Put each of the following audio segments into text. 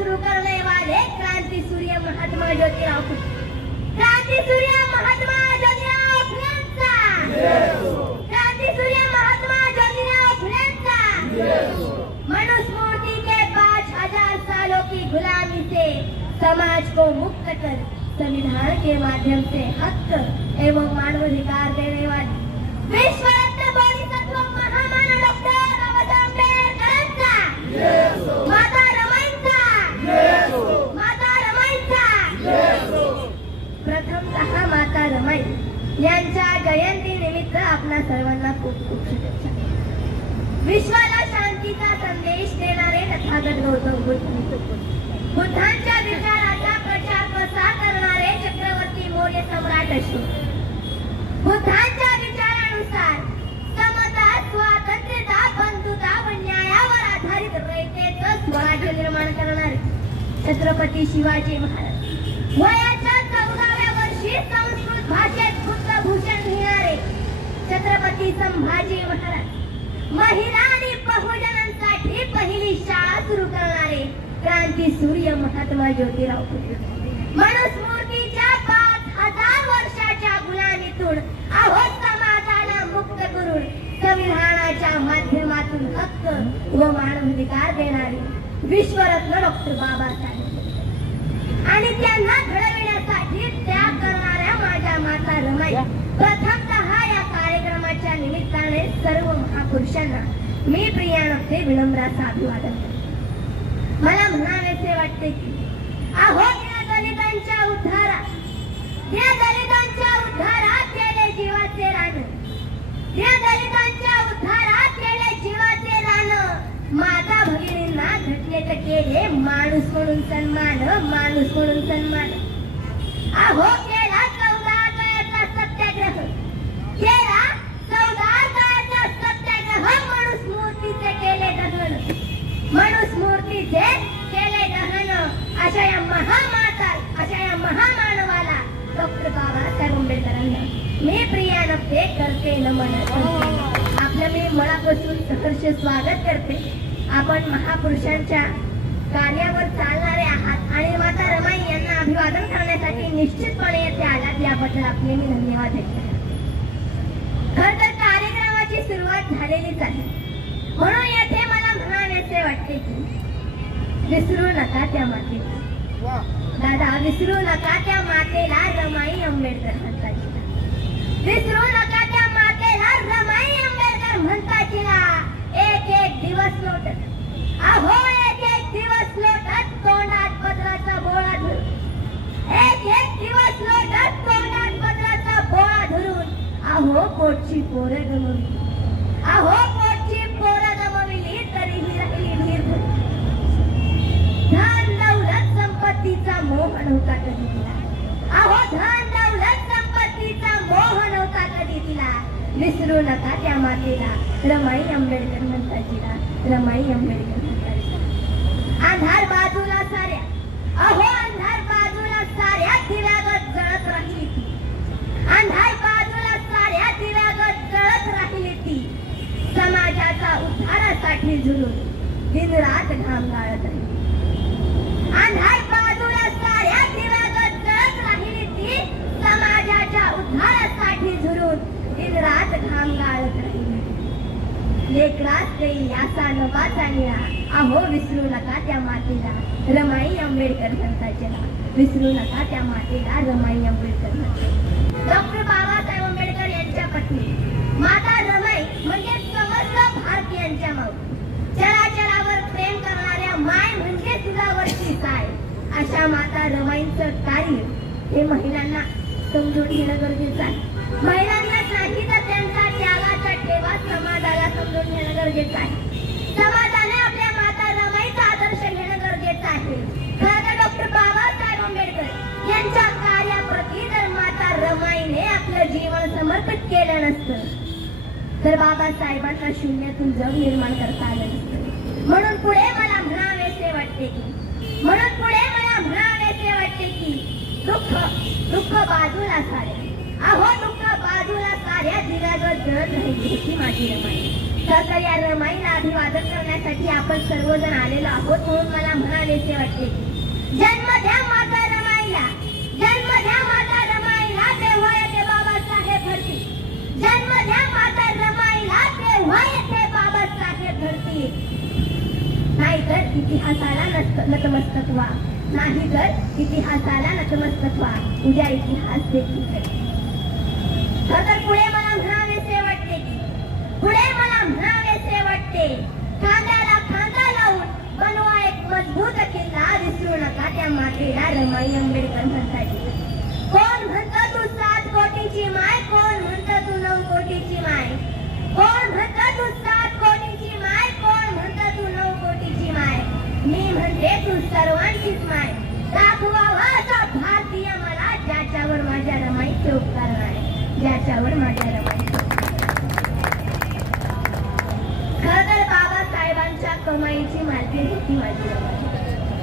शुरू करने वाले क्रांति सूर्य महात्मा ज्योतिराव फुले, क्रांति सूर्य महात्मा ज्योतिराव फुलेंचा, क्रांति सूर्य महात्मा ज्योतिराव फुलेंचा। मनुस्मृति के 5000 सालों की गुलामी से समाज को मुक्त कर संविधान के माध्यम से हक एवं मानवाधिकार देने वाली विश्व रत्न बोधिसत्व महामानव डॉक्टर बाबासाहेब आंबेडकरांचा, माता रमाईंचा, माता रमाईंचा। प्रथमतः माता रमाई यांच्या जयंती निमित्त आपल्या सर्वांना खूप खूप शुभेच्छा। विश्वाला शांतीचा संदेश देणारे तथागत गौतम बुद्धांच्या विचाराचा प्रचार प्रसार करणारे चक्रवर्ती मौर्य सम्राट अशोक, बुद्धांच्या विचारानुसार समता, स्वातंत्र्यता, बंधुता व न्यायावर आधारित रयतेचं स्वराज्य निर्माण करणारे छत्रपती शिवाजी महाराज, वयाच्या 14व्या वर्षी संस्कृत भाषेत पुत्रभूषण घेणारे छत्रपती संभाजी महाराज, महिला आणि बहुजनांसाठी पहिली शाळा सुरू करणारे क्रांती सूर्य महात्मा ज्योतिराव फुले, मनुस्मृतीच्या 5000 वर्षाच्या गुलामीतून अहो समाजाला मुक्त करून संविधानाच्या माध्यमातून हक्क व मानवाधिकार देणारे विश्वरत्न डॉक्टर बाबासाहेब आणि त्यांना घडविण्यासाठी त्याग करणाऱ्या माझ्या माता रमाई, प्रथमतः या कार्यक्रमाच्या निमित्ताने सर्व महापुरुषांना मी प्रियानते विनम्राचं अभिवादन करते। मला म्हणावेसे वाटते की अहो त्या दलितांच्या उद्धारात, त्या दलितांच्या उद्धारात केले जीवाचे रान, त्या दलितांच्या उद्धारात केले जीवाचे रान। माता भगिनींना घटनेत केले माणूस म्हणून सन्मान, माणूस म्हणून सन्मान। अहो केला 14 काळाचा सत्याग्रह, केला 14 काळाचा सत्याग्रह, मनुस्मृतीचे केले दहन, मनुस्मृतीचे केले दहन। अशा या महामाता, अशा या महामानवाला डॉक्टर बाबासाहेब आंबेडकरांना मी प्रियानते करते नमन। आपलं मी मनापासून सहर्ष स्वागत करते। आपण महापुरुषांच्या कार्यावर चालणारे आहात आणि माता रमाई यांना अभिवादन करण्यासाठी निश्चितपणे येथे आलात, याबद्दल आपले मी धन्यवाद देते। खरं तर कार्यक्रमाची सुरुवात झालेलीच आहे, म्हणून येथे मला म्हणावेसे वाटते की विसरू नका त्या मातेला, दादा विसरू नका त्या मातेला, रमाई आंबेडकर म्हणतात, विसरू नका त्या मातेला, रमाई आंबेडकर म्हणतात। एक एक दिवस लोटत, अहो एक एक दिवस लोटत तोंडात पत्राचा बोळा धरून, एक एक दिवस लोटत तोंडात पत्राचा बोळा धरून, अहो पोटची पोरं गमवली, अहो पोटची पोरं गमवली तरीही राहिली धीर धरून। धन दौलत संपत्तीचा मोह नव्हता कधी तिला, अहो धन दौलत संपत्तीचा मोह नव्हता कधी तिला। विसरू नका त्या मातेला, रमाई आंबेडकर म्हणतात तिला, रमाई आंबेडकर म्हणतात। अंधार बाजूला साऱ्या, अहो अंधार बाजूला साऱ्या दिव्यागत जळत राहिली ती, अंधार बाजूला साऱ्या दिव्यागत जळत राहिली ती। समाजाचा उद्धारासाठी झुलून दिनरात घाम गाळत राहिली, अंधार बाजूला साऱ्या दिव्यागत जळत राहिली ती, समाजाच्या उद्धारासाठी झुलून दिनरात घाम गाळत राहिली। लेकरात काही असा नवाचा निळा, अहो विसरू नका त्या मातेला, रमाई आंबेडकर म्हणतात, विसरू नका त्या मातेला, रमाई आंबेडकर म्हणतात। डॉक्टर बाबासाहेब आंबेडकर यांच्या पत्नी माता रमाई म्हणजे समस्त भारतीयांच्या माऊ, चराचरावर प्रेम करणाऱ्या माय म्हणजे तुझ्यावरची साय। अशा माता रमाईंचं कार्य हे महिलांना समजून घेणं गरजेचं आहे। महिलांनाच नाही तर त्यांचा त्यागाचा ठेवा समाजाला समजून घेणं गरजेचं आहे। समाजाने आपल्या माता रमाईचा आदर्श घेणं गरजेचं आहे। खरं तर डॉक्टर बाबासाहेब आंबेडकर यांच्या कार्याप्रती जर माता रमाईने आपलं जीवन समर्पित केलं नसतं तर बाबासाहेबांना शून्यातून जग निर्माण करता आलं नसतं। म्हणून पुढे मला म्हणावेसे वाटते की, म्हणून पुढे मला म्हणावेसे वाटते की दुःख बाजूला साऱ्या, अहो दुःख बाजूला साऱ्या दिव्यागत जळत राहिली होती माझी रमाई। तर या रमाईला अभिवादन करण्यासाठी आपण सर्वजण आलेलो आहोत म्हणून मला म्हणावेसे वाटते, जन्म द्या माता रमाईला, जन्म द्या माता रमाईला, तेव्हा येते बाबासाहेब भरती, जन्म द्या माता रमाईला, तेव्हा येते बाबासाहेब भरती. नाहीतर इतिहासाला नतमस्तक व्हा, नाहीतर इतिहासाला नतमस्तक व्हा, उद्या इतिहास देखील. तर पुढे मला म्हणावेसे वाटते की, पुढे मला म्हणावेसे वाटते, खांद्याला खांदा लावून बनवा एक मजबूत किल्ला, विसरू नका त्या मातेला रमाई आंबेडकर म्हणतात. कोण म्हणतं तू 7 कोटीची माय, कोण म्हणतं तू 9 कोटीची माय, कोण म्हणतं तू 7 कोटीची माय, कोण म्हणतं तू 9 कोटीची माय, मी म्हणते तू सर्वांचीच माय. दाखवावा असा भारतीय मला, ज्याच्यावर माझ्या रमाईचे उपकार नाही, ज्याच्यावर माझ्या रमाईचे. खरं तर बाबासाहेबांच्या कमाईची मालकीण होती माझी रमाई,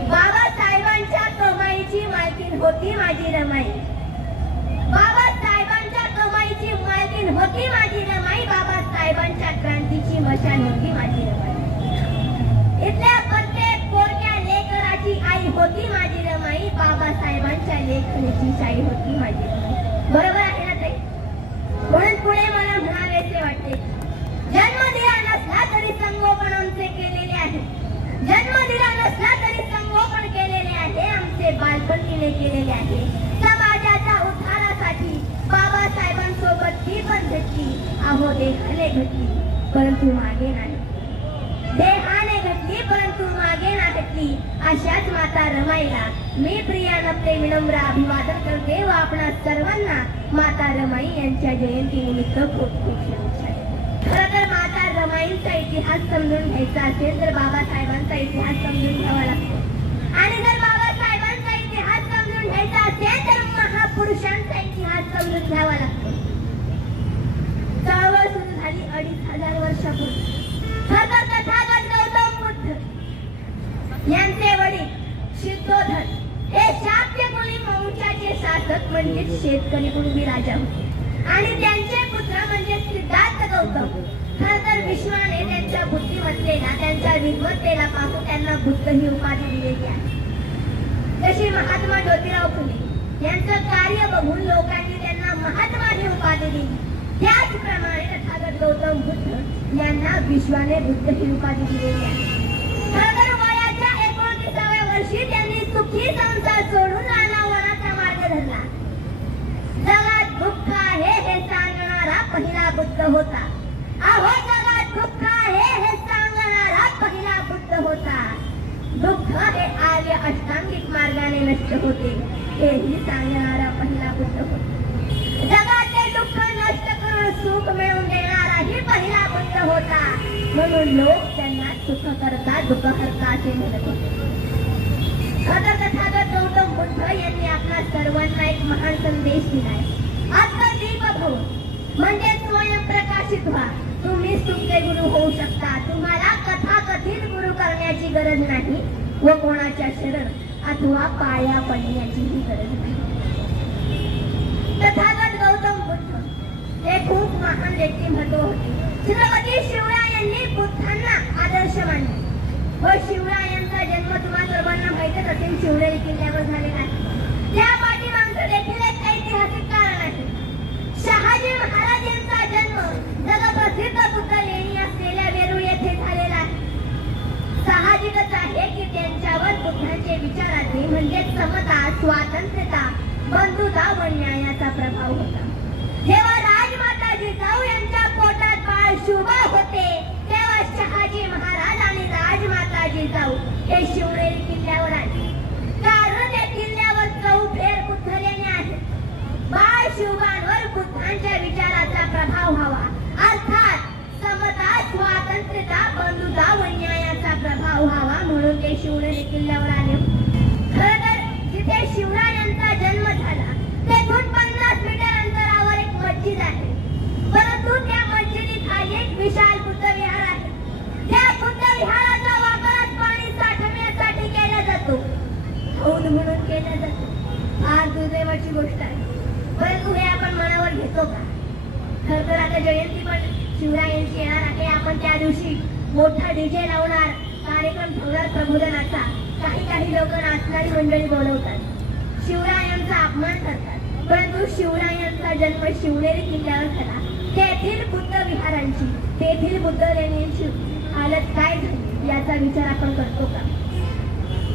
बाबासाहेबांच्या कमाईची मालकीण होती माझी रमाई, बाबासाहेबांच्या कमाईची मालकीण होती माझी रमाई, बाबासाहेबांच्या क्रांतीची मशाल होती माझी रमाई. इथल्या प्रत्येक पोरक्या लेकराची आई होती माझी रमाई, बाबासाहेबांच्या लेखणीची शाई होती माझी रमाई. बरोबर आहे ना ताई? म्हणून पुढे मला म्हणावेसे वाटते, जन्म दिला नसला तरी संगोपन आमचे केलेले आहे, जन्म दिला नसला तरी संगोपन केलेले आहे, आमचे बालपण तिने केलेले आहे. समाजाच्या उद्धारासाठी बाबासाहेबांसोबत ती पण झटली, अहो देहाने घटली परंतु मागे नाही, देहाने घटली परंतु मागे ना घटली. अशाच माता रमाईला मी प्रियानं विनम्र अभिवादन करते व आपणा सर्वांना माता रमाई यांच्या जयंतीनिमित्त खूप खूप शुभेच्छा. खरं तर माता रमाईंचा इतिहास समजून घ्यायचा असेल तर बाबासाहेबांचा इतिहास समजून घ्यावा लागतो, आणि जर बाबासाहेबांचा इतिहास समजून घ्यायचा असेल तर महापुरुषांचा इतिहास समजून घ्यावा लागतो. चळवळ सुरू झाली 2500 वर्षापूर्वी. खरं तर तथागत गौतम बुद्ध यांचे वडील सिद्धोधन हे शाक्यकुली वंशाचे शासक म्हणजेच शेतकरी कुणबी राजा होते, आणि त्यांचे पुत्र म्हणजे सिद्धार्थ गौतम. खरं तर विश्वाने त्यांच्या बुद्धिमत्तेला, त्यांच्या विद्वत्तेला पाहून त्यांना बुद्ध ही उपाधी दिलेली आहे. जशी महात्मा ज्योतिराव फुले यांचं कार्य बघून लोकांनी त्यांना महात्मा ही उपाधी दिली, त्याचप्रमाणे तथागत गौतम बुद्ध यांना विश्वाने बुद्ध ही उपाधी दिलेली आहे. खरं तर वयाच्या 29व्या वर्षी त्यांनी सुखी संसार सोडून रानावनाचा मार्ग धरला. जगात दुःख आहे हे सांगणारा पहिला बुद्ध होता, अहो जगात दुःख आहे हे सांगणारा पहिला बुद्ध होता. दुःख हे आर्य अष्टांगिक मार्गाने नष्ट होते हेही सांगणारा पहिला बुद्ध होता. जगातले दुःख नष्ट करून सुख मिळवून देणाराही पहिला बुद्ध होता, म्हणून लोक त्यांना सुख करता दुःख करता असे म्हणत होते. तथागत गौतम बुद्ध यांनी आपल्या सर्वांना एक महान संदेश दिलाय. आत्मदीप भव म्हणजे स्वयंप्रकाशित व्हा, तुम्ही तुमचे गुरु होऊ शकता. तुम्हाला कथाकथित गुरु करण्याची गरज नाही व कोणाच्या शरण अथवा पाया पडण्याचीही गरज नाही. तथागत गौतम बुद्ध हे खूप महान व्यक्तिमत्व होते. छत्रपती शिवरायांनी बुद्धांना आदर्श मानले व शिवरायांचा जन्म तुम्हा सर्वांना माहितच असेल, शिवनेरी किल्ल्यावर झालेला आहे. त्या पाठीमागचं देखील एक ऐतिहासिक कारण आहे. शहाजी महाराज यांचा जन्म जगप्रसिद्ध बुद्ध लेणी असलेल्या वेरूळ येथे झालेला आहे. साहजिकच आहे की त्यांच्यावर बुद्धांचे विचाराचे म्हणजे समता, स्वातंत्र्यता, बंधुता व न्यायाचा प्रभाव होता. जेव्हा राजमाता जिजाऊ यांच्या पोटात बाळ शुभ होते तेव्हा शहाजी महाराज आणि राजमाता जिजाऊ हे शिवनेरी किल्ल्यावर आले. कारण त्या किल्ल्यावर 4 फेर बुद्ध लेण्या आहेत. बाळ शिवबांवर बुद्धांच्या विचाराचा प्रभाव व्हावा, अर्थात समता, स्वातंत्र्यता, बंधुता व न्यायाचा प्रभाव व्हावा म्हणून ते शिवनेरी किल्ल्यावर आले. खरं तर जिथे शिवरायांचा जन्म झाला तेथून 50 मीटर अंतरावर एक मस्जिद आहे, परंतु त्या मस्जिदीखाली एक विशाल बुद्ध विहार आहे. त्या बुद्ध विहाराचा वापर पाणी साठवण्यासाठी केला जातो, हौद म्हणून केला जातो. फार दुर्दैवाची गोष्ट आहे, परंतु हे आपण मनावर घेतो का? खरं तर आता जयंती पण शिवरायांची येणार आहे, आपण त्या दिवशी मोठा डीजे लावणार, कार्यक्रम ठेवणार प्रबोधनाचा, काही लोक नाचणारी मंडळी बोलवतात, शिवरायांचा अपमान करतात, परंतु शिवरायांचा जन्म शिवनेरी किल्ल्यावर झाला, तेथील बुद्ध विहारांची, तेथील बुद्ध लेण्यांची हालत काय झाली याचा विचार आपण करतो का?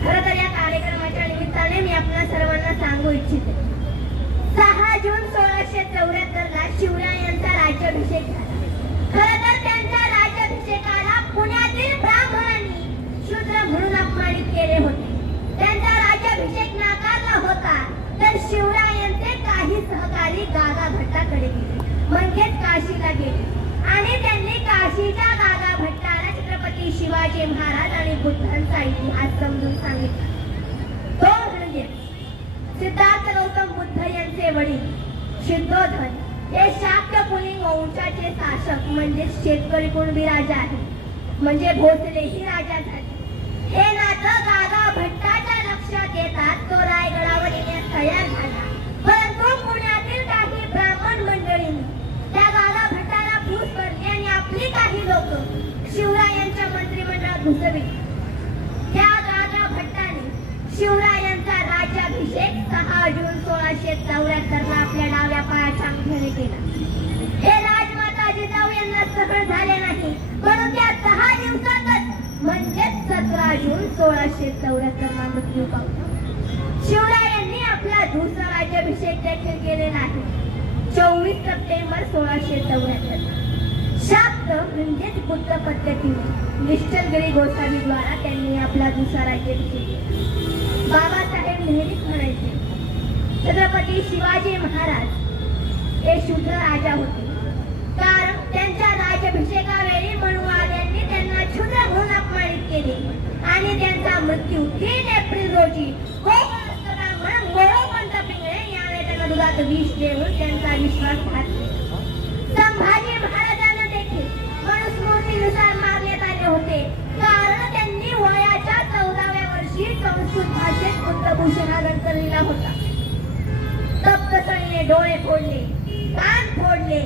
खरं तर या कार्यक्रमाच्या निमित्ताने मी आपल्या सर्वांना सांगू इच्छिते, 6 जून 1674 ला शिवरायांचा राज्याभिषेक झाला. खरं तर त्यांच्या राज्याभिषेकाला पुण्यातील ब्राह्मणांनी शूद्र म्हणून अपमानित केले होते. त्यांचा राज्याभिषेक नाकारला होता तर शिवरायांचे काही सहकारी गागा भट्टाकडे गेले, म्हणजेच काशीला गेले आणि त्यांनी काशीच्या गागा भट्टाला छत्रपती शिवाजी महाराज आणि बुद्धांचा इतिहास समजून सांगितला. तो म्हणजे सिद्धार्थ गौतम बुद्ध यांचे वडील शुद्धोधन हे शाक्य पुलिंग वंशाचे शासक म्हणजे शेतकरी कुणबी राजा आहे, म्हणजे भोसलेही राजा झाले. हे नातं गागा भट्टाच्या लक्षात येतात तो रायगडावर येण्यास तयार झाला, परंतु पुण्यातील काही ब्राह्मण मंडळींनी त्या गागा भट्टाला फूस भरली आणि आपली काही लोक शिवरायांच्या मंत्रिमंडळात घुसविली. त्या गागा भट्टाने शिवरायांचा राज्याभिषेक 6 जून 1674 ला आपल्या डाव्या पायाच्या अंगठ्याने केला. हे राजमाता जिजाऊ यांना सहन झाले नाही, म्हणून त्या 10 दिवसातच म्हणजे 17 जून 1674 ला मृत्यू पावला. शिवरायांनी आपला दुसरा राज्याभिषेक देखील केलेला आहे 24 सप्टेंबर 1674. शाक्त म्हणजेच बुद्ध पद्धतीने निश्चलगिरी गोसावीद्वारा त्यांनी आपला दुसरा राज्याभिषेक केला. बाबासाहेब नेहमीच म्हणायचे, छत्रपती शिवाजी महाराज हे शूद्र राजा होते, कारण त्यांच्या राज्याभिषेकावेळी मनुवाद्यांनी त्यांना शूद्र म्हणून अपमानित केले आणि त्यांचा मृत्यू 3 एप्रिल रोजी गोळोपंत पिंगळे याने त्यांना दुधात विष देऊन त्यांचा विश्वासघात केला. संभाजी महाराजांना देखील मनुस्मृतीनुसार मारण्यात आले होते, कारण त्यांनी वयाच्या 14व्या वर्षी संस्कृत भाषेत बुद्धभूषण हा ग्रंथ लिहिला होता. तप्त सैन्य डोळे फोडले, कान फोडले,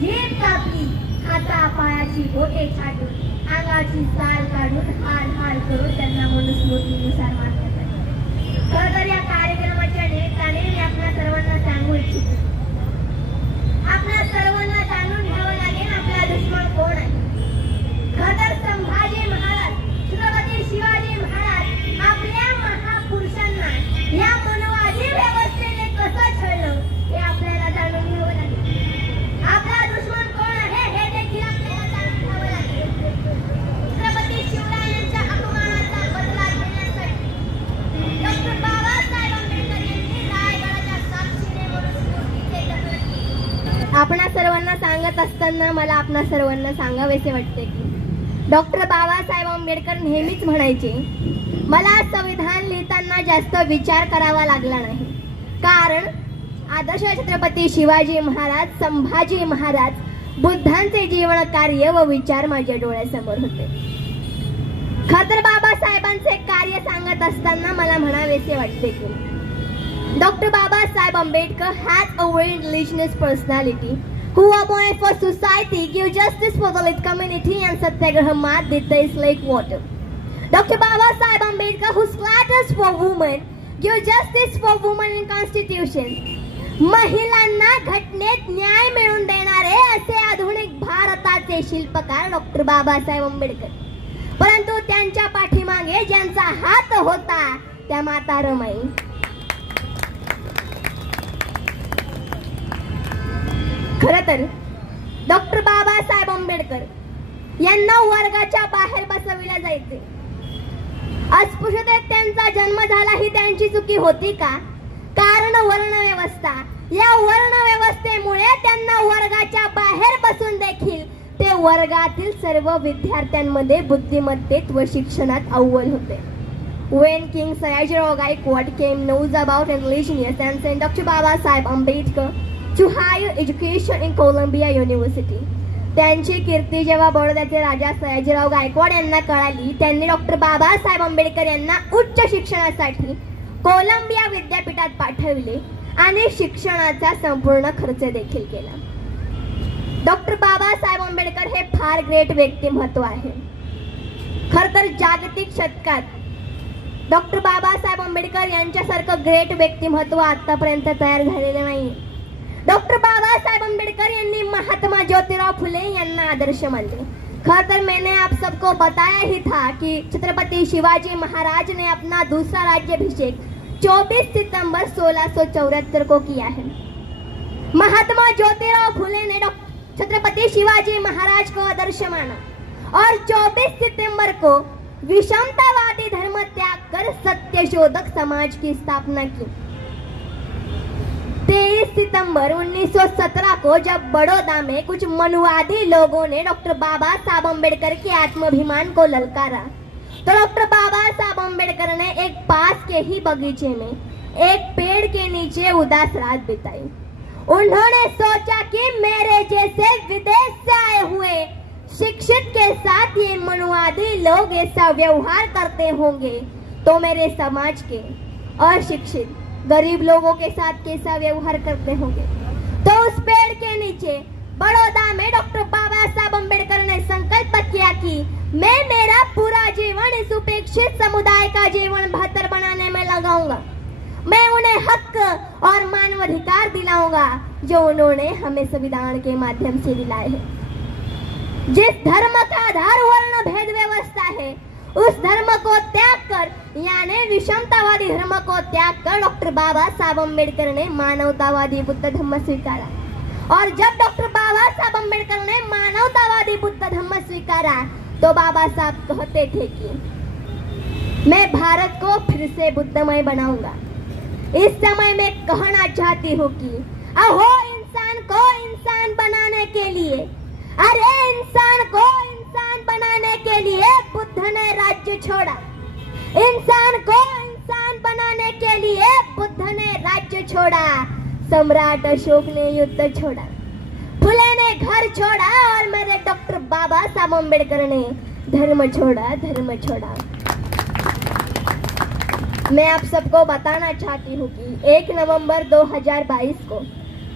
जीभ कापली, हाता पायाची बोटे छाटून, अंगाची साल काढून हाल करून त्यांना मनुस्मृतीनुसार मारण्यात आले. खरं तर या कार्यक्रमाच्या निमित्ताने मी आपल्या सर्वांना सांगू इच्छितो, आपल्या सर्वांना जाणून घ्यावं लागेल आपला दुश्मन कोण आहे. खरं तर संभाजी महाराज, छत्रपती शिवाजी महाराज आपल्या महापुरुषांना या मनवादी व्यवस्थेने कसं छळलं हे आपल्याला जाणून घ्यावं लागेल. आपला दुश्मन कोण आहे हे देखील आपल्याला जाणून घ्यावं लागेल. छत्रपती शिवरायांच्या अपमानाचा बदला घेण्यासाठी डॉक्टर बाबासाहेब आंबेडकर यांनी रायगडाच्या साक्षीने मनुस्मृतीचे जतन केले. आपणा सर्वांना सांगत असताना मला आपणा सर्वांना सांगावेसे वाटते की डॉक्टर बाबासाहेब आंबेडकर नेहमीच म्हणायचे, मला संविधान लिहिताना जास्त विचार करावा लागला नाही, कारण आदर्श छत्रपती शिवाजी महाराज, संभाजी महाराज, बुद्धांचे जीवन कार्य व विचार माझ्या डोळ्यासमोर होते. खतर बाबासाहेबांचे कार्य सांगत असताना मला म्हणावेसे वाटते की doctor Babasaheb Ambedkar has a very religious personality who appointed for society, give justice for the Dalit community and Satyagraha March did the lake water. Dr. Babasaheb Ambedkar who slaughters for women, give justice for women in constitution. महिलांना घटनेत न्याय मिळवून देणारे असे आधुनिक भारताचे शिल्पकार doctor Babasaheb Ambedkar. परंतु त्यांच्या पाठीमागे ज्यांचा हात होता त्या माता रमाई. खरं तर डॉक्टर बाबासाहेब आंबेडकर यांना वर्गाच्या बाहेर बसविले जायचे. अस्पृश्यतेत त्यांचा जन्म झाला ही त्यांची चुकी होती का? कारण वर्णव्यवस्था, या वर्णव्यवस्थेमुळे त्यांना वर्गाच्या बाहेर बसून देखील ते वर्गातील सर्व विद्यार्थ्यांमध्ये बुद्धिमत्तेत व शिक्षणात अव्वल होते. When King Sayajirao Gaikwad came knows about religious and sent Dr. Babasaheb Ambedkar to higher education in Columbia University. त्यांची कीर्ती जेव्हा बडोद्याचे राजा सयाजीराव गायकवाड यांना कळाली, त्यांनी डॉक्टर बाबासाहेब आंबेडकर यांना उच्च शिक्षणासाठी कोलंबिया विद्यापीठात पाठविले आणि शिक्षणाचा संपूर्ण खर्च देखील केला. डॉक्टर बाबासाहेब आंबेडकर हे फार ग्रेट व्यक्तिमत्व आहे. खर तर जागतिक शतकात डॉक्टर बाबासाहेब आंबेडकर यांच्यासारखं ग्रेट व्यक्तिमत्व आतापर्यंत तयार झालेलं नाही. डॉक्टर बाबासाहेब आंबेडकर यांनी महात्मा ज्योतिराव फुले यांना आदर्श मानले. खर तर मैंने आप सबको बताया ही था कि छत्रपति शिवाजी महाराज ने अपना दूसरा राज्याभिषेक 24 सितंबर 1674 को किया है. महात्मा ज्योतिराव फुले ने छत्रपति शिवाजी महाराज को आदर्श माना और 24 सितंबर को विषमतावादी धर्म त्याग कर सत्यशोधक समाज की स्थापना की. 23 सितंबर 1917 को जब बड़ौदा में कुछ मनुवादी लोगों ने डॉक्टर बाबा साहब अम्बेडकर के आत्माभिमान को ललकारा, तो डॉक्टर बाबा साहब अम्बेडकर ने एक पास के ही बगीचे में एक पेड़ के नीचे उदास रात बिताई. उन्होंने सोचा कि मेरे जैसे विदेश से आए हुए शिक्षित के साथ ये मनुवादी लोग ऐसा व्यवहार करते होंगे तो मेरे समाज के अशिक्षित गरीब लोगों के साथ कैसा व्यवहार करते होंगे. तो उस पेड़ के नीचे बड़ौदा में डॉक्टर बाबा साहब अम्बेडकर ने संकल्प किया कि मैं मेरा पूरा जीवन इस उपेक्षित समुदाय का जीवन बेहतर बनाने में लगाऊंगा. मैं उन्हें हक और मानवाधिकार दिलाऊंगा जो उन्होंने हमें संविधान के माध्यम से दिलाए हैं. जिस धर्म का आधार वर्ण भेद व्यवस्था है उस धर्म को त्याग कर, यानी विषमतावादी धर्म को त्याग कर डॉक्टर बाबा साहब अम्बेडकर ने मानवतावादी बुद्ध धर्म स्वीकारा. और जब डॉक्टर बाबा साहब अम्बेडकर ने मानवतावादी बुद्ध धर्म स्वीकारा तो बाबा साहब कहते थे कि मैं भारत को फिर से बुद्धमय बनाऊंगा. इस समय मैं कहना चाहती हूँ कि अहो इंसान को इंसान बनाने के लिए, अरे इंसान को इंसान बनाने के लिए बुद्ध ने राज्य छोड़ा. इंसान को इंसान बनाने के लिए बुद्ध ने राज्य छोड़ा. सम्राट अशोक ने युद्ध छोड़ा, फुले ने घर छोड़ा और मेरे डॉक्टर बाबा साहब अम्बेडकर ने धर्म छोड़ा, धर्म छोड़ा. मैं आप सबको बताना चाहती हूँ कि 1 नवंबर 2022 को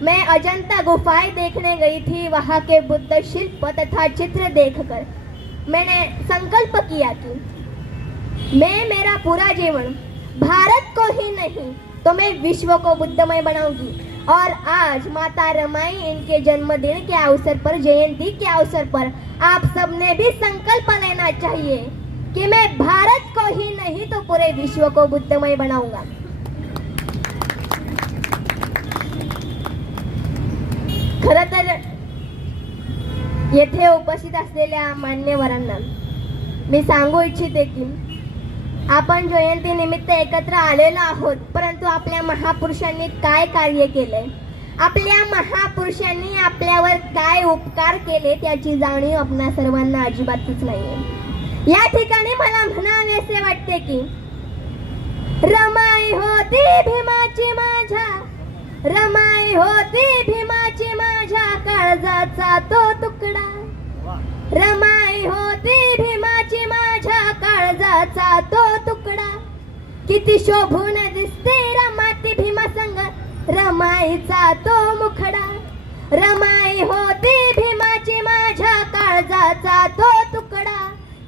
मैं अजंता गुफाएं देखने गई थी. वहाँ के बुद्ध शिल्प तथा चित्र देखकर मैंने संकल्प किया कि मैं मेरा पूरा जीवन भारत को ही नहीं तो मैं विश्व को बुद्धमय बनाऊंगी. और आज माता रमाई इनके जन्मदिन के अवसर पर, जयंती के अवसर पर आप सबने भी संकल्प लेना चाहिए कि मैं भारत को ही नहीं तो पूरे विश्व को बुद्धमय बनाऊंगा. खरं तर येथे उपस्थित असलेल्या मान्यवरांना मी सांगू इच्छिते की आपण जयंती निमित्त एकत्र आलेलो आहोत, परंतु आपल्या महापुरुषांनी काय कार्य केले, आपल्या महापुरुषांनी आपल्यावर काय उपकार केले त्याची जाणीव आपणा सर्वांना अजिबातच नाहीये. या ठिकाणी मला म्हणावेसे वाटते की रमाई होती भीमाची माझ्या, रमाई होती भीमाची माझ्या काळजाचा तो तुकडा. रमाई होती भीमाची माझ्या काळजाचा तो तुकडा. किती शोभून दिसते रमाती भीमा संग रमाईचा तो मुखडा. रमाई होती भीमाची माझ्या काळजाचा तो तुकडा.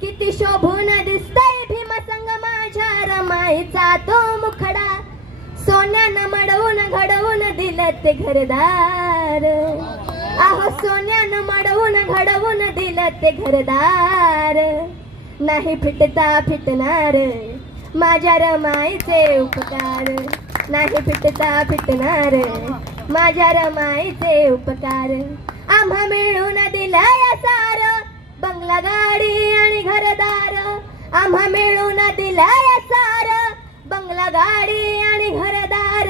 किती शोभून दिसतय भीमा संग माझ्या रमाईचा तो मुखडा. सोन्यानं मडवून घडवून दिलं ते घरदार. आहो सोन्यानं मडवून घडवून दिलं ते घरदार. नाही फिटता फिटणार माझ्या रमाईचे उपकार. नाही फिटता फिटणार माझ्या रमाईचे उपकार. आम्हा मिळून दिलंय सार बंगला गाडी आणि घरदार. आम्हा मिळून दिलंय सार बंगला गाडी आणि घरदार.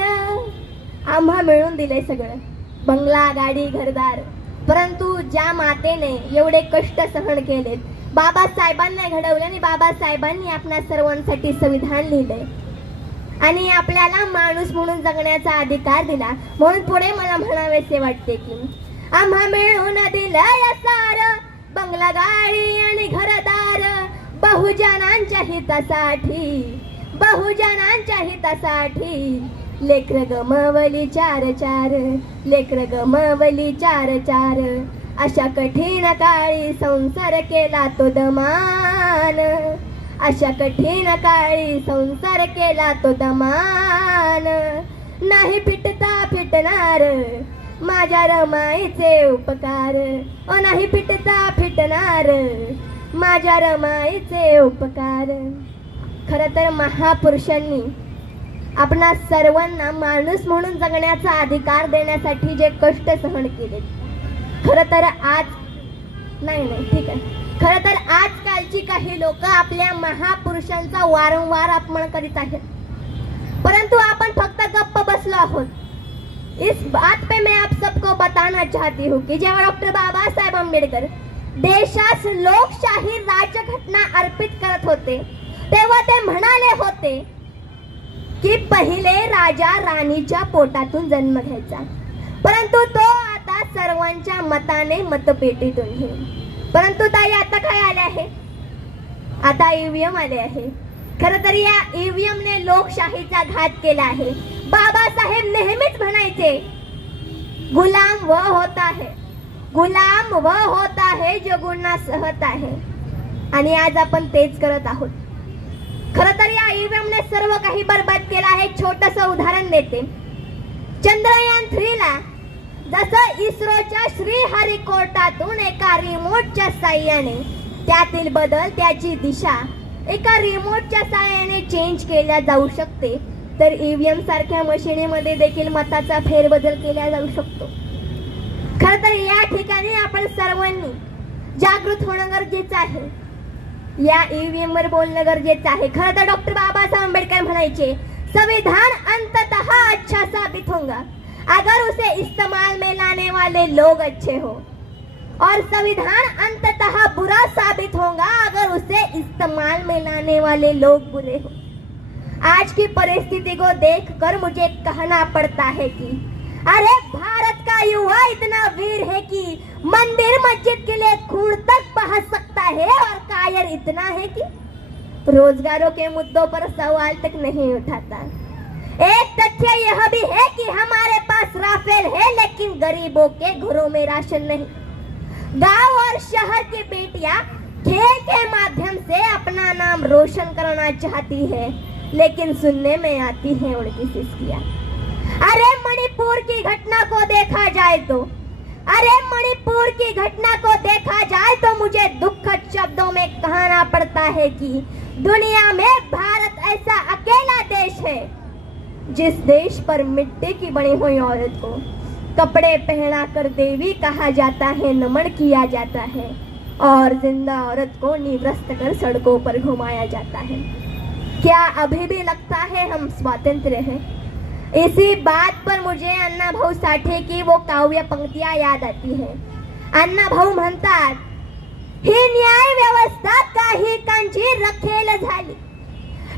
आम्हा मिळून दिले सगळं बंगला गाडी घरदार. परंतु ज्या मातेने एवढे कष्ट सहन केलेत, बाबासाहेबांना घडवले आणि बाबासाहेबांनी आपल्या सर्वांसाठी संविधान लिहिले आणि आपल्याला माणूस म्हणून जगण्याचा अधिकार दिला. म्हणून पुढे मला म्हणावेसे वाटते की आम्हा मिळून दिलंय सार बंगला गाडी आणि घरदार. बहुजनांच्या हितासाठी, बहुजनांच्या हितासाठी लेकर गमवली 4-4, लेकर गमवली 4-4. अशा कठीण काळी संसार केला तो दमान, अशा कठीण काळी संसार केला तो दमान. नाही फिटता फिटणार माझ्या रमाईचे उपकार, ओ नाही फिटता फिटणार माझ्या रमाईचे उपकार. खरं तर महापुरुषांनी आपणा सर्वांना माणूस म्हणून जगण्याचा अधिकार देण्यासाठी जे कष्ट सहन केले, खरं तर आज नाही ठीक आहे, खरं तर आजकालची काही लोक आपल्या महापुरुषांचा वारंवार अपमान करीत आहेत, परंतु आपण फक्त गप्प बसलो आहोत. इस बात पे मैं आप सबको बताना चाहती हूँ कि जेव्हा डॉक्टर बाबासाहेब आंबेडकर देशास लोकशाही राज्यघटना अर्पित करत होते तेव्हा ते म्हणाले होते की पहिले राजा राणीच्या पोटातून जन्म घ्यायचा, परंतु तो आता सर्वांच्या मताने मतपेटीतून घेईल. परंतु ताई आता काय आले आहे, आता ईव्हीएम आले आहे. खरं तर या ईव्हीएम ने लोकशाहीचा घात केला आहे. बाबासाहेब नेहमीच म्हणायचे गुलाम वो होता है, गुलाम वो होता है जो गुन्हा सहत आहे. आणि आज आपण तेच करत आहोत. खरं तर या ईव्हीएम ने सर्व काही बरबाद केलं आहे. छोटस उदाहरण देते. चंद्रयान 3 ला जसं इस्रोच्या श्रीहरिकोटातून एका रिमोटच्या साहाय्याने त्यातील बदल, त्याची दिशा एका रिमोटच्या साहाय्याने चेंज केल्या जाऊ शकते, तर ईव्हीएम सारख्या मशिनीमध्ये देखील मताचा फेरबदल केला जाऊ शकतो. खरं तर या ठिकाणी आपण सर्वांनी जागृत होणं गरजेचं आहे. या ईव्हीएम वर बोलणं गरजेचं आहे. खरं तर डॉक्टर बाबासाहेब आंबेडकर म्हणायचे संविधान अंततः अच्छा साबित होगा अगर उसे इस्तेमाल में लाने वाले लोग अच्छे हो, और संविधान अंततः बुरा साबित होगा अगर उसे इस्तेमाल में लाने वाले लोग बुरे हो. आज की परिस्थिति को देखकर मुझे कहना पड़ता है कि अरे भारत का युवा इतना वीर है कि मंदिर मस्जिद के लिए खून तक बहा सकता है, और कायर इतना है कि रोजगारों के मुद्दों पर सवाल तक नहीं उठाता. एक तथ्य यह भी है कि हमारे पास राफेल है, लेकिन गरीबों के घरों में राशन नहीं. गांव और शहर की बेटियां खेल के माध्यम से अपना नाम रोशन करना चाहती है, लेकिन सुनने में आती है उनकी सिस्कियां. अरे मणिपुर की घटना को देखा जाए तो, अरे मणिपुर की घटना को देखा जाए तो मुझे दुखद शब्दों में कहना पड़ता है कि दुनिया में भारत ऐसा अकेला देश है जिस देश पर मिट्टी की बनी हुई औरत को कपड़े पहनाकर देवी कहा जाता है, नमन किया जाता है, और जिंदा औरत को निवृत्त कर सड़कों पर घुमाया जाता है. क्या अभी भी लगता है हम स्वतंत्र हैं? इसी बात पर मुझे अण्णा भाऊ साठे की वो काव्य पंक्तियां याद आती है. अण्णा भाऊ म्हणतात, ही न्याय व्यवस्था काही कांची रखेल झाली,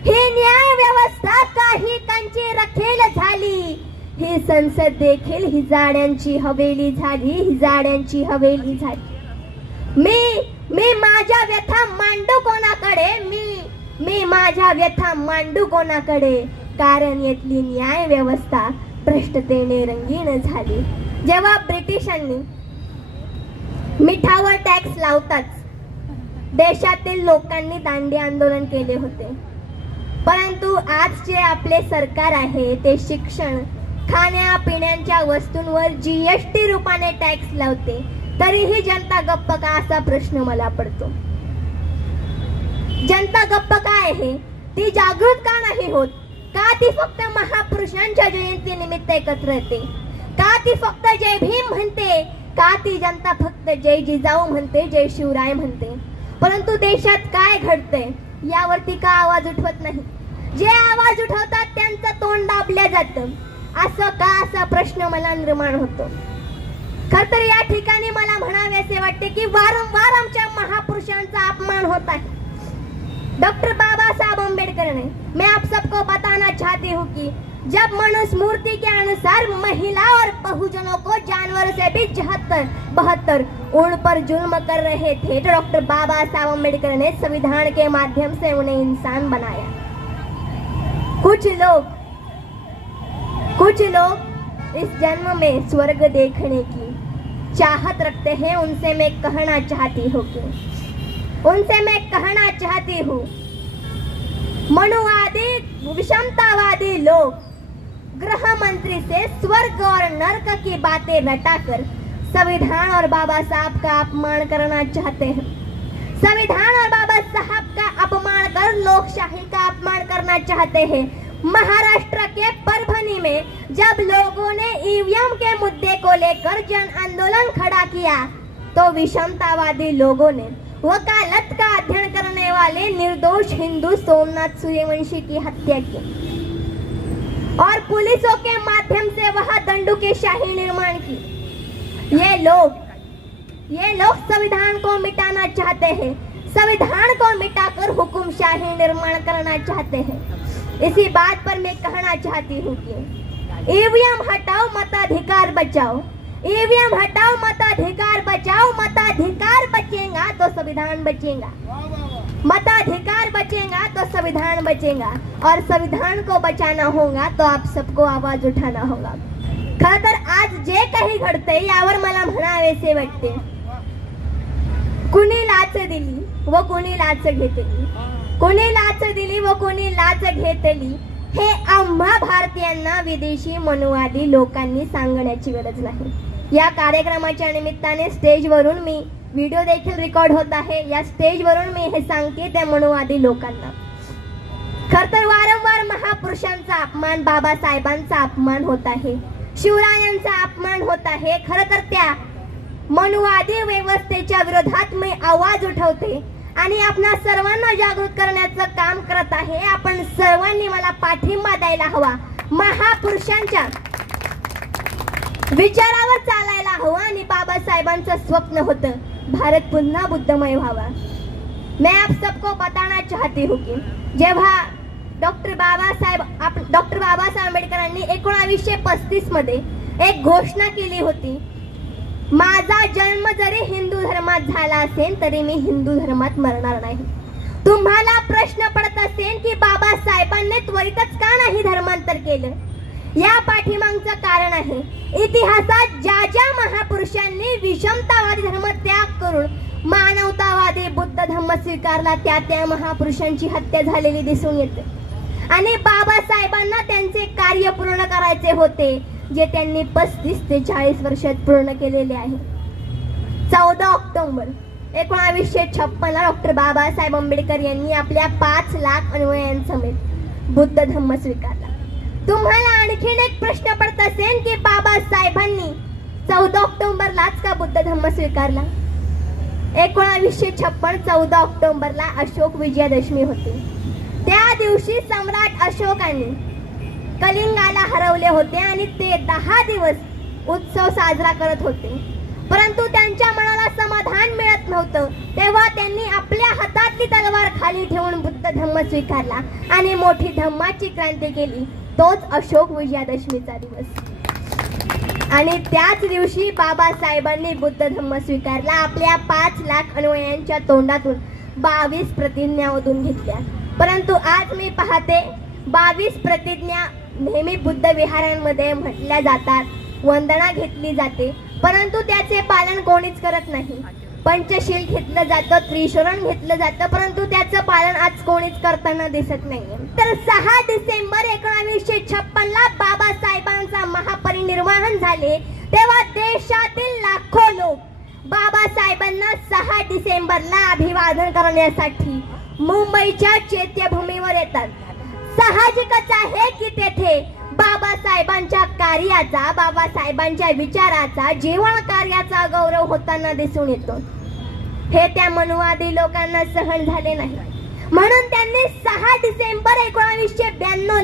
ही न्याय व्यवस्था काही कांची रखेल झाली, ही संसद देखील हिजाड्यांची हवेली झाली, हिजाड्यांची हवेली झाली. मी माझ्या व्यथा मांडू कोणाकडे, मी माझ्या व्यथा मांडू कोणाकडे, कारण येथली न्याय व्यवस्था भ्रष्टतेने रंगीन झाली. जेव्हा ब्रिटिशांनी मिठावर टॅक्स लावताच देशातील लोकांनी दांडी आंदोलन केले होते, परंतु आज जे आपले सरकार आहे ते शिक्षण, खाण्यापिण्याच्या वस्तूंवर जीएसटी रूपाने टॅक्स लावते, तरीही जनता गप्प का असा प्रश्न मला पडतो. जनता गप्प का आहे? ती जागृत का नाही होत? का ती फक्त महापुरुषांच्या जयंती निमित्त एकत्र येते? का ती फक्त जय भीम म्हणते? का ती जनता फक्त जय जिजाऊ म्हणते, जय शिवराय म्हणते? परंतु देशात काय घडतंय यावरती का आवाज उठवत नाही? जे आवाज उठवतात त्यांचं तोंड दाबल्या जातं, असं का असा प्रश्न मला निर्माण होतो. खर तर या ठिकाणी मला म्हणावे असे वाटते की वारंवार आमच्या महापुरुषांचा अपमान होता है. डॉक्टर बाबा साहब अम्बेडकर ने, मैं आप सबको बताना चाहती हूँ कि जब मनुस्मृति के अनुसार महिला और बहुजनों को जानवर से भी 72 उन पर जुल्म कर रहे थे, तो डॉक्टर बाबा साहब अम्बेडकर ने संविधान के माध्यम से उन्हें इंसान बनाया. कुछ लोग इस जन्म में स्वर्ग देखने की चाहत रखते हैं उनसे मैं कहना चाहती हूँ मनुवादी विषमतावादी लोग गृह मंत्री से स्वर्ग और नरक की बातें रटाकर संविधान और बाबा साहब का अपमान करना चाहते हैं। संविधान और बाबा साहब का अपमान कर लोकशाही का अपमान करना चाहते हैं। महाराष्ट्र के परभनी में जब लोगों ने ईवीएम के मुद्दे को लेकर जन आंदोलन खड़ा किया तो विषमतावादी लोगों ने वकालत का अध्ययन करने वाले निर्दोष हिंदू सोमनाथ सूर्यवंशी की हत्या की और पुलिसों के माध्यम से वह दंडुकेशाही निर्माण की। ये लोग संविधान को मिटाना चाहते हैं, संविधान को मिटाकर हुकुमशाही निर्माण करना चाहते हैं। इसी बात पर मैं कहना चाहती हूँ कि ईवीएम हटाओ मताधिकार बचाओ, ईवीएम हटाओ मताधिकार बचाओ। मताधिकार बचेगा तो संविधान बचेगा, मताधिकार बचेगा तो संविधान बचेगा और संविधान को बचाना होगा तो आप सबको आवाज उठाना होगा। खरं तर आज जे काही घडते यावर मला म्हणावेसे वाटते, कुणी लाच दिली व कुणी लाच घेतली, कुणी लाच दिली व कुणी लाच घेतली हे आम्हा भारतीयांना विदेशी मनुवादी लोकांनी सांगण्याची गरज नाही। या कार्यक्रमाच्या निमित्ताने स्टेजवरून मी व्हिडिओ देखील रेकॉर्ड होत आहे। या स्टेजवरून मी हे सांगते त्या मनुवादी लोकांना, खरं तर वारंवार महापुरुषांचा अपमान, बाबासाहेबांचा अपमान होत आहे, शिवरायांचा अपमान होत आहे। खरं तर त्या मनुवादी व्यवस्थेच्या विरोधात मी आवाज उठवते आणि आपणा सर्वांना जागृत करण्याचं काम करत आहे। आपण सर्वांनी मला पाठिंबा द्यायला हवा, महापुरुषांच्या विचारावर चालायला हवं आणि बाबासाहेबांचं स्वप्न होतं भारत पुन्हा बुद्धमय व्हावा। मैं आप सबको बताना चाहती हूँ कि जेव्हा डॉक्टर बाबासाहेब आंबेडकरांनी 1935 मध्ये एक घोषणा केली होती, माझा जन्म जरी हिंदू धर्मात झाला असेल तरी मी हिंदू धर्मात मरणार नाही। तुम्हाला प्रश्न पडत असेल की बाबासाहेबांनी त्वरितच का नाही धर्मांतर केलं? या पाठीमागचं कारण आहे, इतिहासात ज्या ज्या महापुरुषांनी विषमतावादी धर्म त्याग करून मानवतावादी बुद्ध धर्म स्वीकारला त्या महापुरुषांची हत्या झालेली दिसून येते आणि बाबासाहेबांना त्यांचे कार्य पूर्ण करायचे होते जे त्यांनी 35 ते 40 वर्षात पूर्ण केलेले आहे। 14 ऑक्टोबर 1956 ला डॉक्टर बाबासाहेब आंबेडकर यांनी आपल्या 5 लाख अनुयायांसमेत बुद्ध धर्म स्वीकारला। तुम्हाला आणखीन एक प्रश्न पडत असेल की बाबासाहेबांनी 14 ऑक्टोबरलाच का बुद्ध धर्म स्वीकारला? 1956 14 ऑक्टोबरला अशोक विजयादशमी होती। त्या दिवशी सम्राट अशोकांनी कलिंगाला हरवले होते आणि ते 10 दिवस उत्सव साजरा करत होते, परंतु त्यांच्या मनाला समाधान मिळत नव्हतं। तेव्हा त्यांनी आपल्या हातातली तलवार खाली ठेवून बुद्ध धर्म स्वीकारला आणि मोठी धम्माची क्रांती केली। तोच अशोक विजयादशमीचा दिवस आणि त्याच दिवशी बाबासाहेबांनी बुद्ध धर्म स्वीकारला। आपल्या 5 लाख अनुयायांच्या तोंडातून 22 प्रतिज्ञा ओढून घेतल्या, परंतु आज मी पाहते 22 प्रतिज्ञा नेहमी बुद्ध विहारांमध्ये म्हटल्या जातात, वंदना घेतली जाते, परंतु त्याचे पालन कोणीच करत नाही। पंचशील घेतलं जातं, त्रिशरण घेतलं जातं, परंतु त्याचं पालन आज कोणीच करताना दिसत नाहीये। तर 6 डिसेंबर 1956 ला बाबासाहेबांचा महापरिनिर्वाण झाले, तेव्हा देशातील लाखो लोक बाबासाहेबांना 6 डिसेंबरला अभिवादन करण्यासाठी मुंबईच्या चैत्यभूमीवर येतात। साहजिकच आहे की तेथे बाबासाहेबांच्या कार्याचा, बाबासाहेबांच्या विचाराचा, जीवन कार्याचा गौरव होताना दिसून येतो। हे त्या मनुवादी लोकांना सहन झाले नाही, म्हणून त्यांनी 6 डिसेंबर 1992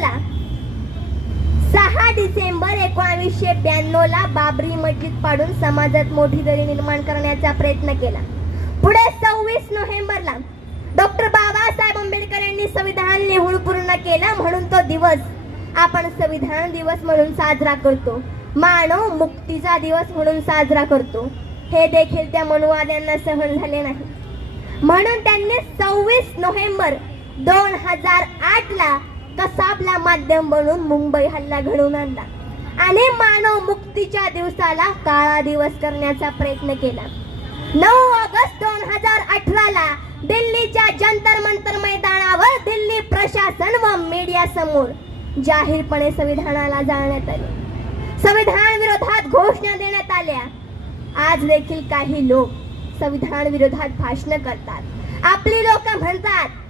ला बाबरी मस्जिद पाडून समाजात मोठी दरी निर्माण करण्याचा प्रयत्न केला। पुढे 26 नोव्हेंबरला डॉक्टर बाबासाहेब आंबेडकर यांनी संविधान लिहून पूर्ण केला, म्हणून तो दिवस आपण संविधान दिवस म्हणून साजरा करतो, मानव मुक्तीचा दिवस म्हणून साजरा करतो। हे देखील त्या मनुवाद्यांना सहन झाले नाही, म्हणून त्यांनी 26 नोव्हेंबर 2008 ला कसाबला माध्यम बनवून मुंबई हल्ला घडवून आणला आणि मानव मुक्ती सुट्टीच्या दिवसाला काळा दिवस करण्याचा प्रयत्न केला. 9 ऑगस्ट 2018ला दिल्लीच्या जंतर मंतर मैदानावर दिल्ली प्रशासन व मीडिया समोर जाहीरपणे संविधानाला जाळण्यात आले. संविधान विरोधात घोषणा देण्यात आल्या. आज देखील काही लोक संविधान विरोधात भाषण करतात. आपली लोक म्हणतात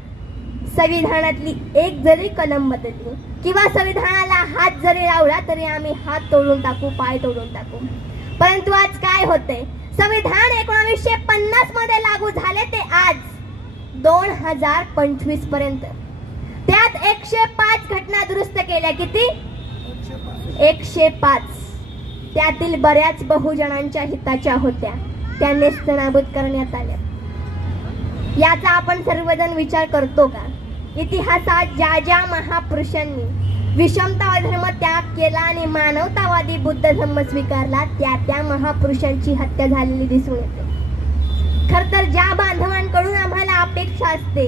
संविधानातली एक जरी कलम बदलली किंवा संविधानाला हात जरी लावला तरी आम्ही हात तोडून टाकू, पाय तोडून टाकू. परंतु आज काय होते, संविधान 1950 मध्ये लागू झाले ते आज 2025 पर्यंत. त्यात 105 घटना दुरुस्त केल्या. किती? 105. त्यातील बऱ्याच बहुजनांच्या हिताच्या होत्या, त्या नेस्तनाबूत करण्यात आल्या. याचा आपण सर्वजण विचार करतो का? इतिहासात ज्या ज्या महापुरुषांनी विषमतावादी धर्म त्याग केला आणि मानवतावादी बुद्ध धर्म स्वीकारला, त्या त्या महापुरुषांची हत्या झालेली दिसून येते. खर तर ज्या बांधवांकडून आम्हाला अपेक्षा असते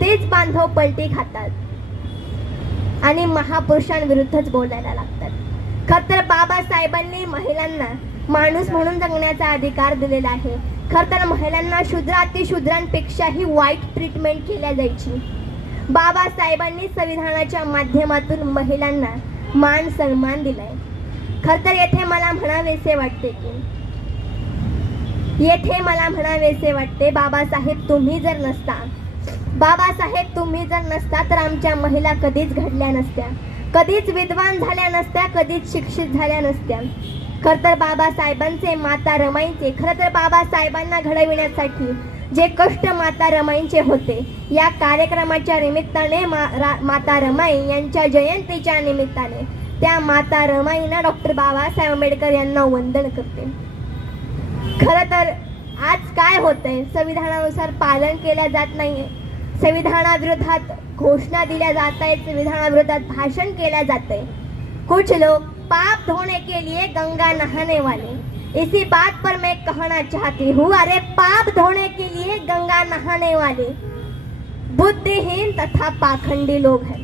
तेच बांधव पलटी खातात आणि महापुरुषांविरुद्धच बोलायला लागतात. खर तर बाबासाहेबांनी महिलांना माणूस म्हणून जगण्याचा अधिकार दिलेला आहे. खर तर महिलांना शूद्रातिशूद्रांपेक्षाही वाईट ट्रीटमेंट केल्या जायची. बाबासाहेबांनी संविधानाच्या माध्यमातून महिलांना मान सन्मान दिलाय. खर तर येथे मला म्हणावेसे वाटते बाबासाहेब तुम्ही जर नसता तर आमच्या महिला कधीच घडल्या नसत्या, कधीच विद्वान झाल्या नसत्या, कधीच शिक्षित झाल्या नसत्या. खर तर बाबासाहेबांचे, माता रमाईंचे, खर तर बाबासाहेबांना घडविण्यासाठी जे कष्ट माता रमाईंचे होते, या कार्यक्रमाच्या निमित्ताने माता रमाई यांच्या जयंतीच्या निमित्ताने त्या माता रमाईंना डॉक्टर बाबासाहेब आंबेडकर यांना वंदन करते. खर तर आज काय होतंय, संविधानानुसार पालन केलं जात नाहीये. संविधानाविरोधात घोषणा दिल्या जात आहेत, संविधानाविरोधात भाषण केल्या जाते. कुछ लोग पाप धोने के लिए गंगा नहाने वाले, इसी बात पर मैं कहना चाहती हूँ, अरे पाप धोने के लिए गंगा नहाने वाले बुद्धिहीन तथा पाखंडी लोग हैं.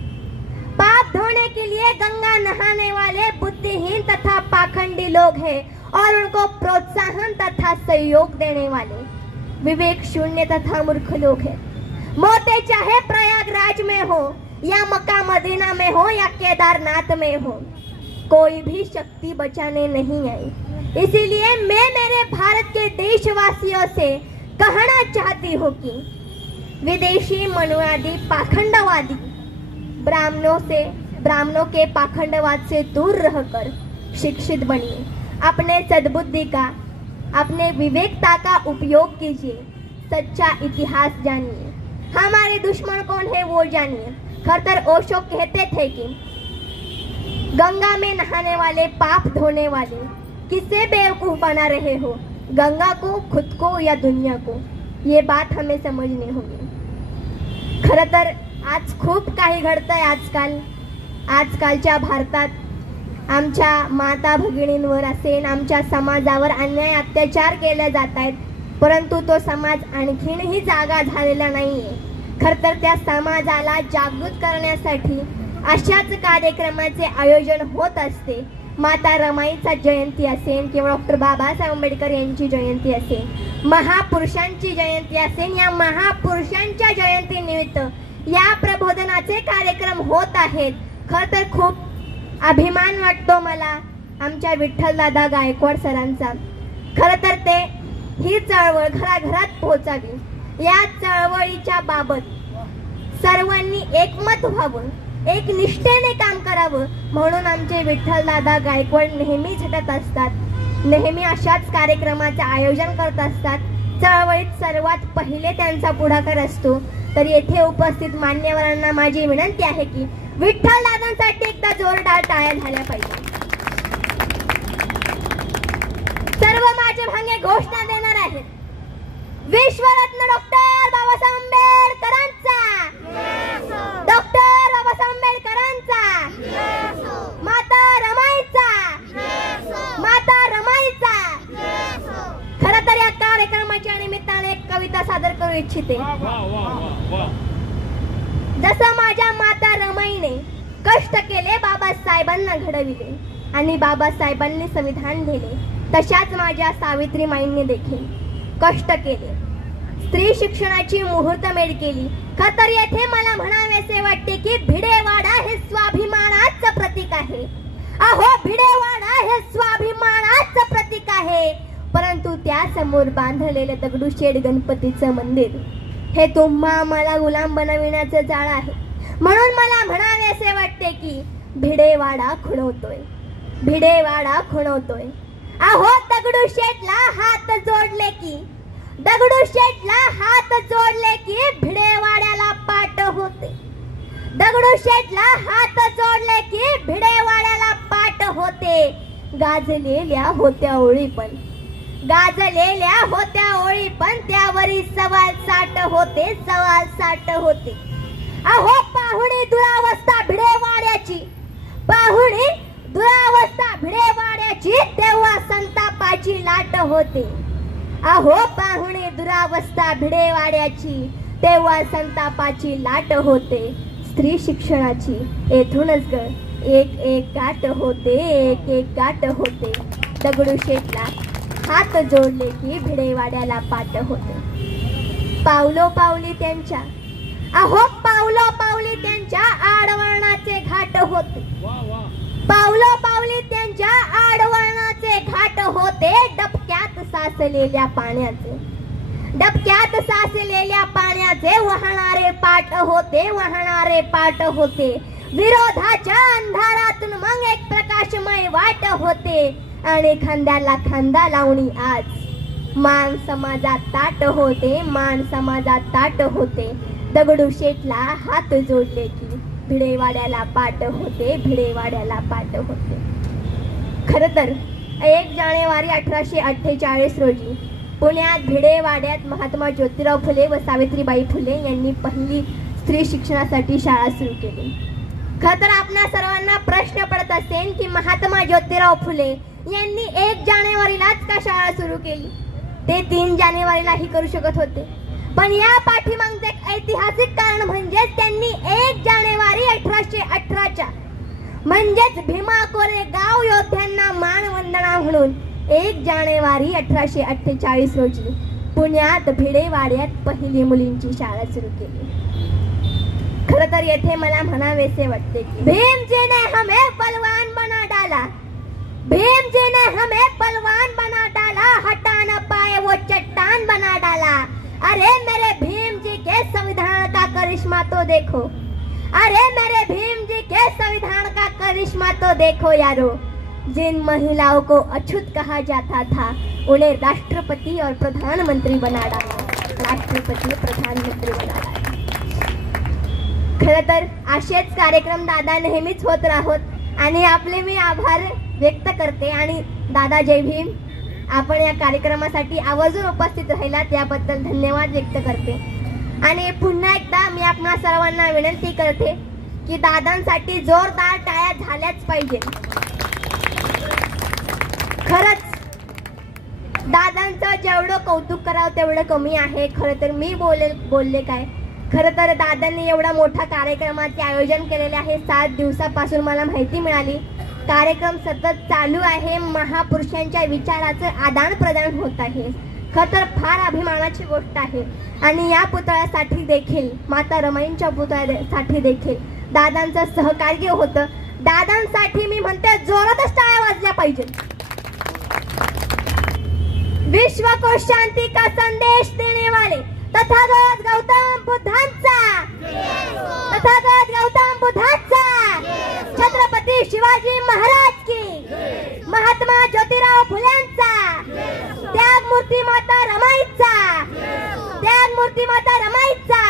पाप धोने के लिए गंगा नहाने वाले बुद्धिहीन तथा पाखंडी लोग हैं और उनको प्रोत्साहन तथा सहयोग देने वाले विवेक शून्य तथा मूर्ख लोग हैं. मोते चाहे प्रयागराज में हो या मक्का मदीना में हो या केदारनाथ में हो, कोई भी शक्ति बचाने नहीं आई. इसीलिए मैं मेरे भारत के देशवासियों से कहना चाहती हूँ कि विदेशी मनुवादी पाखंडवादी ब्राह्मणों के पाखंडवाद से दूर रहकर शिक्षित बनिए. अपने सद्बुद्धि का, अपने विवेकता का उपयोग कीजिए. सच्चा इतिहास जानिए. हमारे दुश्मन कौन है वो जानिए. खरतर ओशो कहते थे कि गंगा में नहाने वाले, पाप धोने वाले किससे बेवकूफ बना रहे हो, गंगा को, खुद को या दुनिया को. ये बात हमें समझनी होगी. खरं तर आज खूप काही घडतंय. आजकालच्या भारतात आमच्या माता भगिनींवर असेल, आमच्या समाजावर अन्याय अत्याचार केले जात आहेत. परंतु तो समाज आणखीनही जागा झालेला नाहीये. खरं तर त्या समाजाला जागृत करण्यासाठी अशाच कार्यक्रमाचे आयोजन होत असते. माता रमाईचा जयंती असेल किंवा डॉक्टर बाबासाहेब आंबेडकर यांची जयंती असेल, महापुरुषांची जयंती असेल, या महापुरुषांच्या जयंती निमित्त या प्रबोधनाचे कार्यक्रम होत आहेत. खरं तर खूप अभिमान वाटतो मला आमच्या विठ्ठलदादा गायकवाड सरांचा. खरं तर ते ही चळवळ घराघरात पोहोचावी, या चळवळीच्या बाबत सर्वांनी एकमत व्हावं, एक निष्ठेने काम करावं म्हणून आमचे विठ्ठलदादा गायकवाड नेहमी झटत असतात. नेहमी अशाच कार्यक्रमाचे आयोजन करत असतात. चळवळीत सर्वात पहिले त्यांचा पुढाकार असतो. तर येथे उपस्थित मान्यवरांना माझी विनंती आहे की विठ्ठलदादांसाठी एकदा जोरदार टाळ्या झाल्या पाहिजे. सर्व माझे भांगे घोषणा देणार आहेत. विश्वरत्न डॉक्टर बाबासाहेब आंबेडकरांचा, डॉक्टर बाबासाहेब आंबेडकरांचा, माता रमाईचा, माता रमाईचा. खरं तर या कार्यक्रमाच्या निमित्ताने एक कविता सादर करू इच्छिते. जसं माझ्या माता रमाईने कष्ट केले, बाबासाहेबांना घडविले, आणि बाबासाहेबांनी संविधान लिहिले तशाच माझ्या सावित्रीमाईंनी देखील कष्ट केले, स्त्री शिक्षणाची मुहूर्तमेढ केली. खतर येथे मला म्हणावेसे वाटते की भिडेवाडा हे स्वाभिमानाचं प्रतीक आहे. अहो, भिडेवाडा हे स्वाभिमानाचं प्रतीक आहे, परंतु त्या समोर बांधलेले दगडूशेठ गणपतीचं मंदिर हे तुम्हा मला गुलाम बनविण्याचं जाळ आहे. म्हणून मला म्हणावेसे वाटते की भिडेवाडा खुणवतोय, भिडेवाडा खुणवतोय. अहो, दगडूशेठला हात जोडले की, दगडूशेठला हात जोडले की भिडेवाड्याला पाठ होते. दगडूशेठला हात जोडले की भिडेवाड्याला पाठ होते. गाजलेल्या होत्या ओळी पण, गाजलेल्या होत्या ओळी पण त्यावरी सवाल साठ होते, सवाल साठ होते. अहो, पाहुणी दुरावस्था भिडेवाड्याची, पाहुणी दुरावस्था भिडेवाड्याची तेव्हा संतापाची लाट होते. अहो, पाहुणे दुरावस्था भिडेवाड्याची तेव्हा संतापाची लाट होते. स्त्री शिक्षणाची येथूनच ग एक एक गाठ होते, एक एक गाठ होते. दगडूशेठला हात जोडले की भिडेवाड्याला पाठ होते. पावलो पावली त्यांच्या, अहो, पावलो पावली त्यांच्या आडवळणाचे घाट होते. पावलो पावली त्यांच्या आडवळणाचे घाट होते. डबक्यात साचलेल्या पाण्याचे, डबक्यात साचलेल्या पाण्याचे वाहणारे पाट होते, वाहणारे पाट होते. विरोधाच्या अंधारातून मग एक प्रकाशमय वाट होते. आणि खांद्याला खांदा लावणी आज मान समाजात ताट होते, मान समाजात ताट होते. दगडूशेठला हात जोडले की भिडेवाड्याला पाठ होते, भिडेवाड्याला पाठ होते. खरं तर 1 जानेवारी 1848 रोजी पुण्यात भिडेवाड्यात महात्मा ज्योतिराव फुले व सावित्रीबाई फुले यांनी पहिली स्त्री शिक्षणासाठी शाळा सुरू केली. खरं तर आपल्या सर्वांना प्रश्न पडत असेल की महात्मा ज्योतिराव फुले यांनी 1 जानेवारीलाच का शाळा सुरू केली? ते 3 जानेवारीलाही करू शकत होते. पण या पाठीमागचे एक ऐतिहासिक कारण म्हणजे त्यांनी 1 जानेवारी 1818च्या म्हणजेच भीमा कोरेगाव योद्ध्यांना मानवंदना म्हणून 1 जानेवारी 1848 रोजी पुण्यात भिडेवाड्यात पहिली मुलींची शाळा सुरू केली. खरं तर येथे मला म्हणावेसे वाटते की भीमजीने हमें बलवान बना डाला, भीमजीने हमें बलवान बना डाला, हटा न पाए वो चट्टान बना डाला. अरे मेरे भीम जी के संविधान का करिश्मा तो देखो, अरे मेरे भीम जी के संविधान का करिश्मा तो देखो यारो. जिन महिलाओं को अछूत कहा जाता था उन्हें राष्ट्रपति और प्रधानमंत्री बना डाला, राष्ट्रपति प्रधानमंत्री बना डाला. खरं तर असेच कार्यक्रम दादा नेहमीच होत राहोत आणि आपले मी आभार व्यक्त करते. आणि दादा जय भीम, आपण या कार्यक्रमासाठी आवर्जून उपस्थित राहिला त्याबद्दल धन्यवाद व्यक्त करते. आणि पुन्हा एकदा मी आपणा सर्वांना विनंती करते की दादांसाठी जोरदार टाळ्या झाल्याच पाहिजे. खरंच दादांचं जेवढं कौतुक करावं तेवढं कमी आहे. खरं तर मी बोलले काय, खरं तर दादांनी एवढा मोठा कार्यक्रमाचे आयोजन केलेले आहे. 7 दिवसापासून मला माहिती मिळाली. कार्यक्रम सतत चालू आहे. महापुरुषांच्या विचाराचं आदान प्रदान होत आहे. खरं तर फार अभिमानाची गोष्ट आहे. आणि या पुतळ्यासाठी देखील, माता रमाईंच्या पुतळ्यासाठी देखील दादांचं सहकार्य होतं. दादांसाठी मी म्हणते जोरातच टाळ्या वाजल्या पाहिजे. विश्व को शांति का संदेश देने वाले तथागत गौतम बुद्धांचा, तथागत गौतम बुद्धांचा, छत्रपती शिवाजी महाराज की, महात्मा ज्योतिराव फुलेंचा, त्यागमूर्ती माता रमाईचा, त्यागमूर्ती माता रमाईचा.